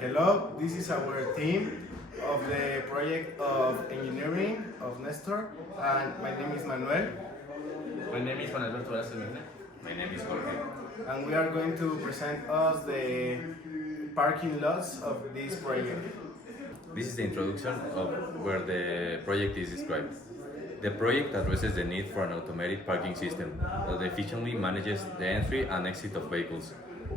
Hello, this is our team of the project of engineering of Nestor, and my name is Manuel, My name is Juan Alberto Velázquez Mejía. My name is Jorge. and we are going to present us the parking lots of this project. This is the introduction of where the project is described. The project addresses the need for an automated parking system that efficiently manages the entry and exit of vehicles,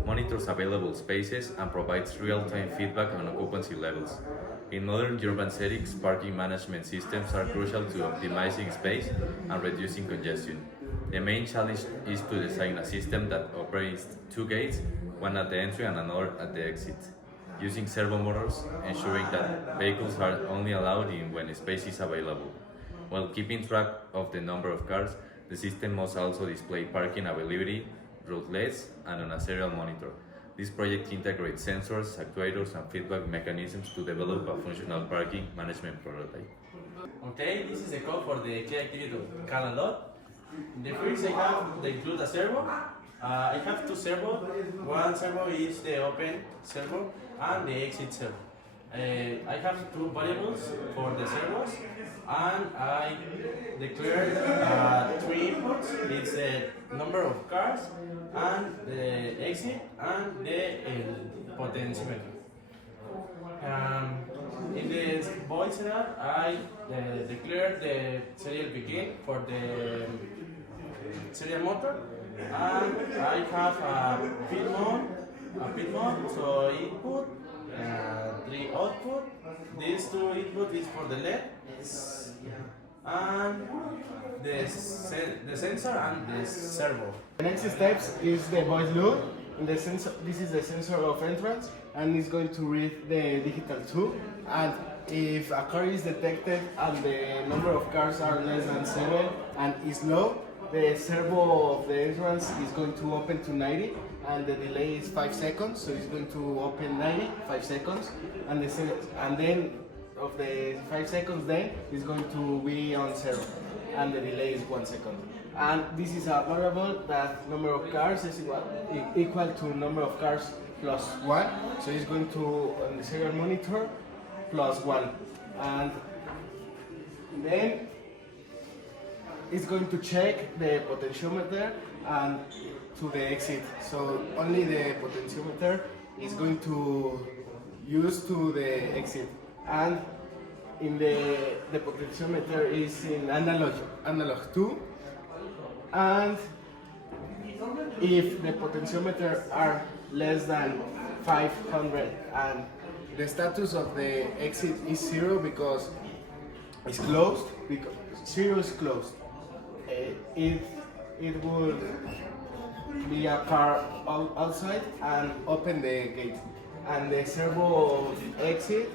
monitors available spaces, and provides real-time feedback on occupancy levels. In modern urban settings, parking management systems are crucial to optimizing space and reducing congestion. The main challenge is to design a system that operates two gates, one at the entry and another at the exit, using servo motors, ensuring that vehicles are only allowed in when space is available. While keeping track of the number of cars, the system must also display parking availability, route lights, and on a serial monitor. This project integrates sensors, actuators, and feedback mechanisms to develop a functional parking management prototype. Okay, this is the code for the key activity of car and lot. The first I have, they include a servo. I have two servos. One servo is the open servo and the exit servo. I have two variables for the servos, and I declared three inputs. It's the number of cars and the exit and the potentiometer. In the void setup, I declared the serial begin for the serial motor, and I have a pin mode, so input, three output. These two input is for the LED, and the sensor and the servo. The next steps is the voice loop. This is the sensor of entrance, and it's going to read the digital 2. And if a car is detected and the number of cars are less than 7 and is low, the servo of the entrance is going to open to 90, and the delay is 5 seconds, so it's going to open 90, 5 seconds, and then of the 5 seconds then is going to be on 0, and the delay is 1 second. And this is a variable that number of cars is equal to number of cars plus 1, so it's going to, on the serial monitor, plus 1. And then it's going to check the potentiometer and to the exit. So only the potentiometer is going to use to the exit. And in the potentiometer is in analog 2. And if the potentiometer are less than 500 and the status of the exit is 0 because it's closed, because 0 is closed, it will be a car outside and open the gate, and the servo exit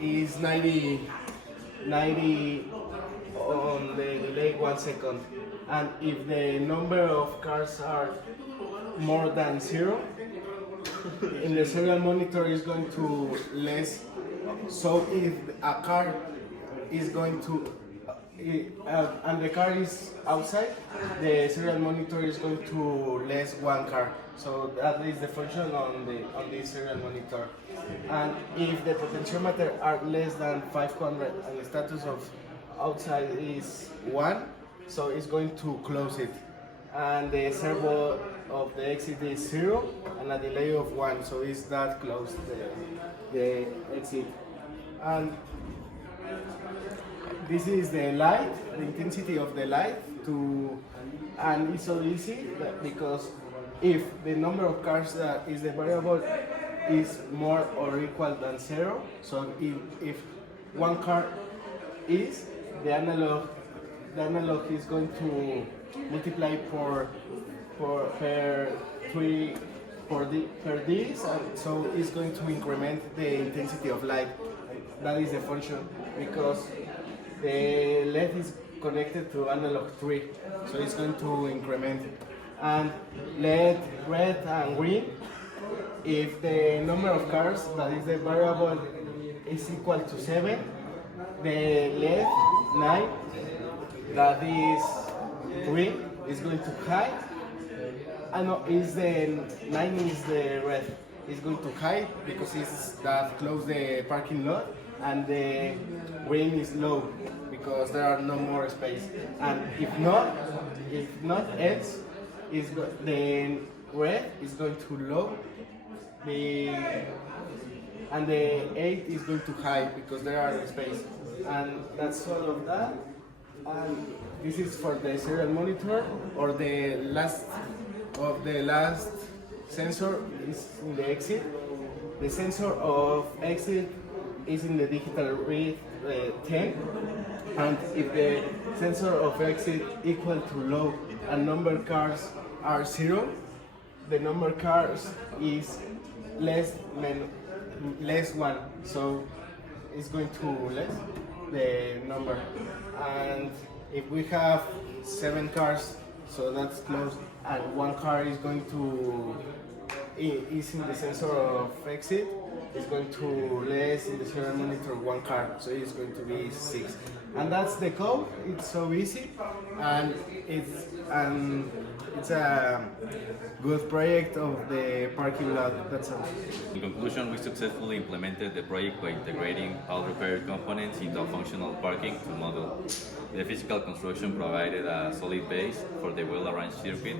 is 90 on the delay 1 second. And if the number of cars are more than 0, in the serial monitor is going to less. So if a car is going to and the car is outside, the serial monitor is going to less 1 car. So that is the function on this serial monitor. And if the potentiometer are less than 500 and the status of outside is 1, so it's going to close it. And the servo of the exit is 0 and a delay of 1, so it's that close the exit. And this is the light, the intensity of the light, and it's so easy because if the number of cars that is the variable is more or equal than 0, so if 1 car is, the analog is going to multiply per this, and so it's going to increment the intensity of light. That is the function, because the LED is connected to analog 3, so it's going to increment. And LED red and green, if the number of cars, that is the variable, is equal to 7, the LED 9, that is green, is going to high, and is the 9 is the red. is going to high because it's that close the parking lot, and the green is low because there are no more space. And if not else, the red is going to low, the and the 8 is going to high because there are space. And that's all of that. And this is for the serial monitor, or the last sensor is in the exit. The sensor of exit is in the digital read 10, and if the sensor of exit equal to low and number cars are 0, the number cars is less 1, so it's going to less the number. And if we have 7 cars, so that's close, and 1 car is going to is in the sensor of exit, it's going to less in the serial monitor 1 car, so it's going to be 6. And that's the code. It's so easy, and it's a good project of the parking lot. That's all. In conclusion, we successfully implemented the project by integrating all required components into a functional parking model. The physical construction provided a solid base for the well-arranged circuit,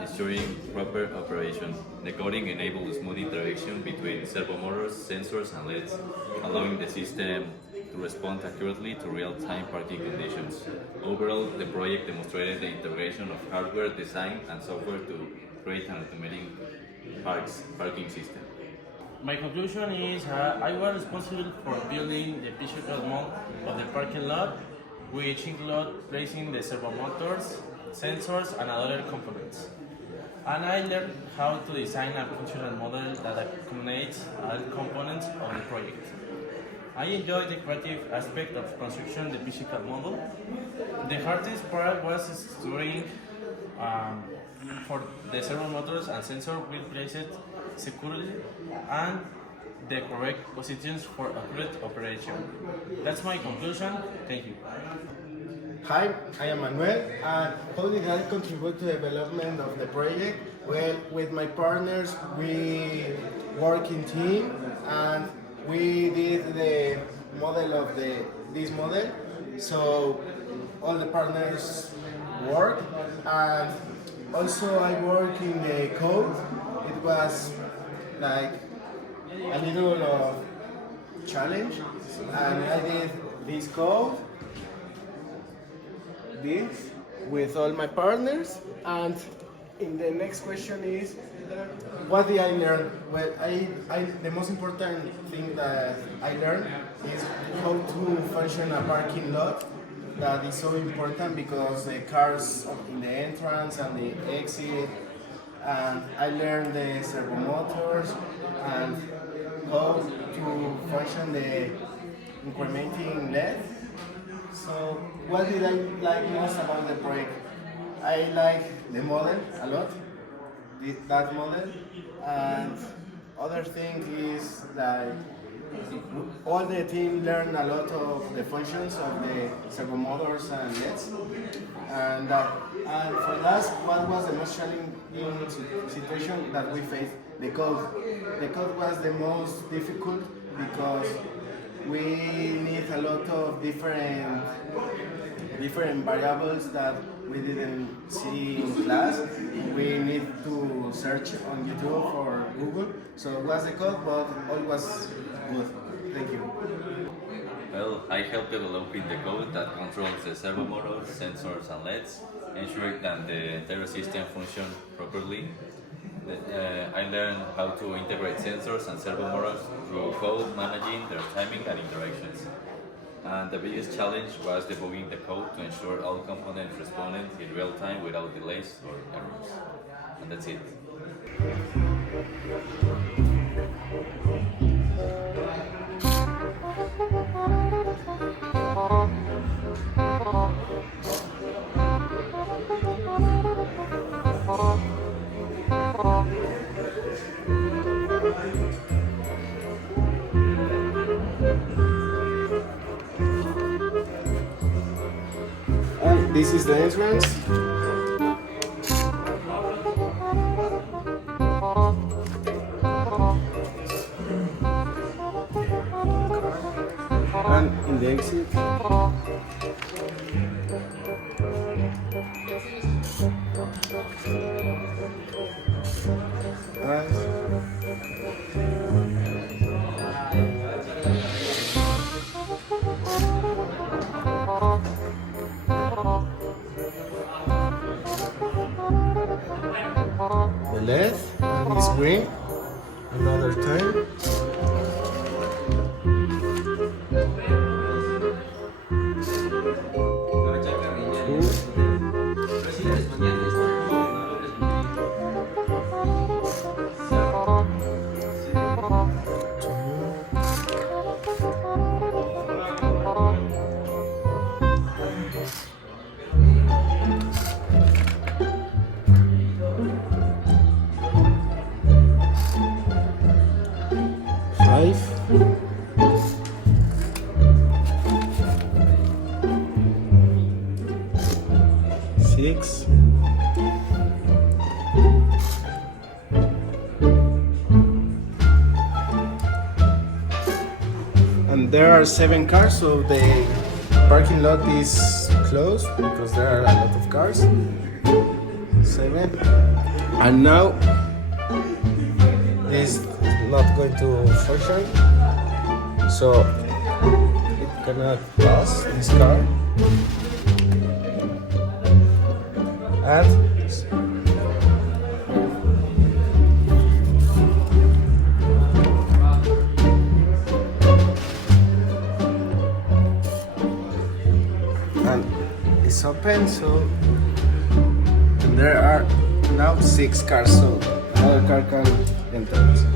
ensuring proper operation. The coding enabled smooth interaction between servo motors, sensors, and LEDs, allowing the system to respond accurately to real-time parking conditions. Overall, the project demonstrated the integration of hardware, design, and software to create an automatic parking system. My conclusion is I was responsible for building the physical model of the parking lot, which include placing the servo motors, sensors, and other components. And I learned how to design a functional model that accommodates all components of the project. I enjoyed the creative aspect of construction the physical model. The hardest part was ensuring for the servo motors and sensor will place it securely and the correct positions for accurate operation. That's my conclusion. Thank you. Hi, I am Manuel, and how did I contribute to the development of the project? Well, with my partners, we work in team, and we did the model of this model. So all the partners work, and also I work in the code. It was like a little of challenge, and I did this code with all my partners. And in the next question is, what did I learn? Well, the most important thing that I learned is how to function a parking lot. That is so important because the cars in the entrance and the exit, and I learned the servo motors and how to function the incrementing LED. So what did I like most about the project? I like the model a lot, that model, and other thing is that all the team learned a lot of the functions of the servo motors and LEDs. And for us, what was the most challenging situation that we faced? The code. The code was the most difficult because we need a lot of different variables that we didn't see in class. We need to search on YouTube or Google. So it was the code, but all was good. Thank you. Well, I helped developing the code that controls the servo motors, sensors, and LEDs, ensuring that the entire system functions properly. I learned how to integrate sensors and servo motors through code, managing their timing and interactions. And the biggest challenge was debugging the code to ensure all components responded in real time without delays or errors. And that's it. This is the entrance. the exit. The LED and it's green. Another time. Five. Six. And there are 7 cars, so the parking lot is closed because there are a lot of cars. 7. And now this is not going to function, so it cannot pass this car. And it's open, so there are now 6 cars, so another car can enter.